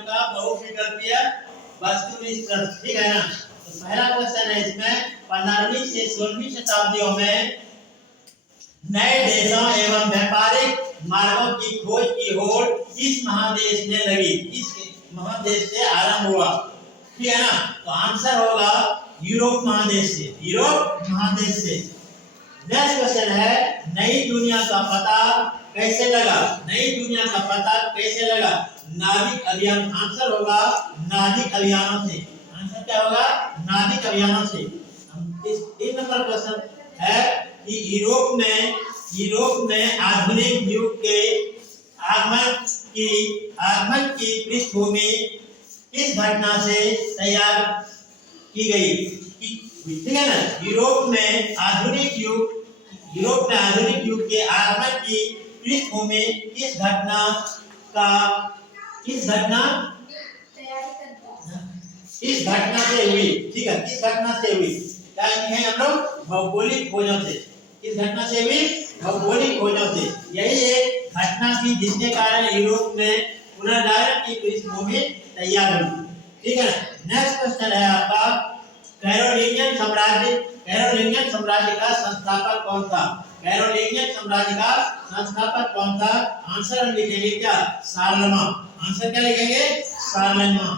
विज्ञानों का बहुविकल्पीय वस्तुनिष्ठ प्रश्न, ठीक है ना। तो पहला क्वेश्चन है इसमें 15वीं से 16वीं शताब्दियों में नए देशों एवं व्यापारिक मार्गों की खोज की होड़ किस महादेश में लगी, किस महादेश से आरंभ हुआ, ठीक है ना। तो आंसर होगा यूरोप महादेश से, यूरोप महादेश से। नेक्स्ट क्वेश्चन है नई दुनिया का पता कैसे लगा, नई दुनिया का पता कैसे लगा, नाविक अभियान। आंसर होगा नाविक अभियानों से। आंसर क्या होगा, नाविक अभियानों से। 3 नंबर क्वेश्चन है कि यूरोप में आधुनिक युग के आगमन की पृष्ठभूमि किस घटना से तैयार की गई, ठीक है ना। यूरोप में आधुनिक युग के आगमन की पृष्ठभूमि किस घटना से हुई, ठीक है, किस घटना से हुई। क्या है हम लोग भौगोलिक खोजों से, किस घटना से हुई, भौगोलिक खोजों से। यही एक घटना थी जिसके कारण यूरोप में पुनर्जागरण की पृष्ठभूमि तैयार हुई, ठीक है। नेक्स्ट क्वेश्चन है आपका कैरोलिनियन साम्राज्य का संस्थापक कौन था, कैरोलिनियन साम्राज्य का संस्थापक कौन था। आंसर हम लिखेंगे क्या, शार्लमा। आंसर क्या लिखेंगे, शार्लमा,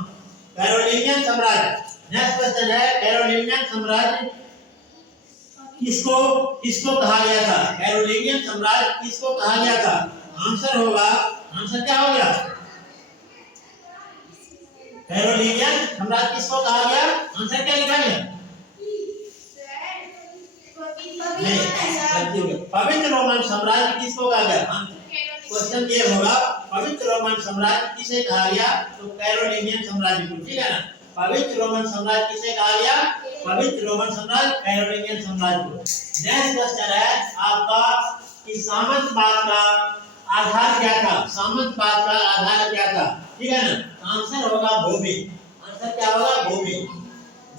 कैरोलिनियन साम्राज्य। नेक्स्ट क्वेश्चन है कैरोलिनियन साम्राज्य किसको कहा गया था, कैरोलिनियन साम्राज्य किसको कहा गया था। आंसर क्या हो गया, कैरोलिनियन साम्राज्य किसको कहा गया। आंसर क्या लिखा गया, पवित्र रोमन साम्राज्य किसको कहा गया। क्वेश्चन ये होगा पवित्र रोमन साम्राज्य किसे कहा गया, तो कैरोलिनियन साम्राज्य को, ठीक है ना। पवित्र रोमन साम्राज्य किसे कहा गया, पवित्र रोमन साम्राज्य कैरोलिनियन साम्राज्य को। नेक्स्ट क्वेश्चन है आपका कि सामंतवाद का आधार क्या था, सामंतवाद का आधार क्या था, ठीक है ना। आंसर होगा भूमि। आंसर क्या होगा, भूमि।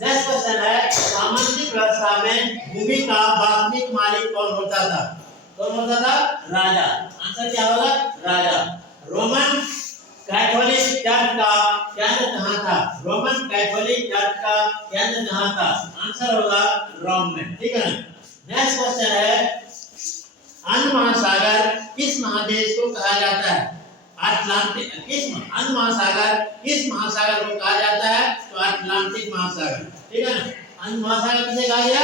नेक्स्ट क्वेश्चन है सामंतिक व्यवस्था में भूमि का वास्तविक मालिक कौन होता था, कौन होता था, राजा। आंसर क्या होगा, राजा। रोमन कैथोलिक चर्च का केंद्र कहाँ था, रोमन कैथोलिक चर्च का केंद्र कहाँ था। आंसर होगा रोम में, ठीक है ना। नेक्स्ट क्वेश्चन है अंध महासागर किस महादेश को कहा जाता है, अटलांटिक। अंध महासागर किस महासागर को कहा जाता है, तो अटलांटिक महासागर, ठीक है ना। अंध महासागर किसे कहा गया,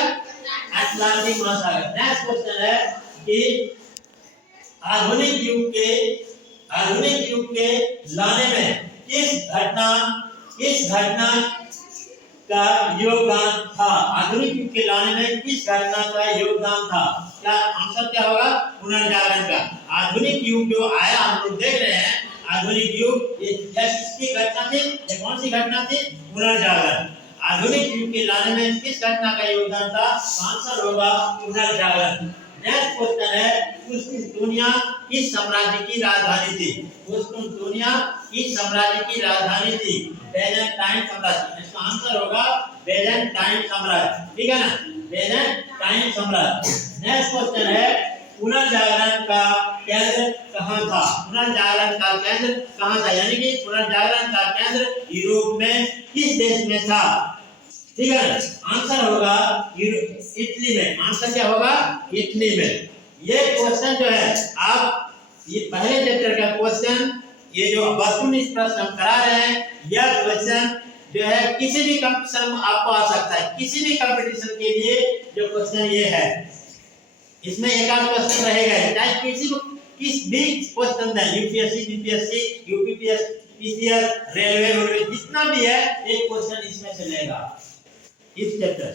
अटलांटिक महासागर। नेक्स्ट क्वेश्चन है कि आधुनिक युग के लाने में किस घटना का योगदान था, आधुनिक युग के लाने में किस घटना का योगदान था। क्या आंसर क्या होगा, पुनर्जागरण का। आधुनिक युग जो आया हम लोग देख रहे हैं, आधुनिक युग किसकी घटना थी, कौन सी घटना थी, पुनर्जागरण। आधुनिक युग के लाने में किस घटना का योगदान था, आंसर होगा पुनर्जागरण। नेक्स्ट क्वेश्चन है कुस्तुनतुनिया किस साम्राज्य की राजधानी थी, कुस्तुनतुनिया किस साम्राज्य की राजधानी थी, बैजेंटाइन साम्राज्य। इसका आंसर होगा बैजेंटाइन साम्राज्य, ठीक है ना, बैजेंटाइन साम्राज्य। नेक्स्ट क्वेश्चन है पुनर्जागरण का केंद्र कहाँ था, पुनर्जागरण का केंद्र कहाँ था, यानी कि पुनर्जागरण का केंद्र यूरोप में किस देश में था, ठीक है। आंसर होगा इटली में। आंसर क्या होगा, इटली में। ये क्वेश्चन जो है आप ये पहले चैप्टर का क्वेश्चन, ये जो वस्तुनिष्ठ प्रश्न हम करा रहे हैं, यह क्वेश्चन जो है किसी भी कंपटीशन में आपको आ सकता है, किसी भी कंपटीशन के लिए जो क्वेश्चन ये है, इसमें एक आध क्वेश्चन रहेगा, चाहे किस भी क्वेश्चन है, यूपीएससी, बीपीएससी, यूपीपीएस, रेलवे, जितना भी है, एक क्वेश्चन इसमें चलेगा इस चैप्टर।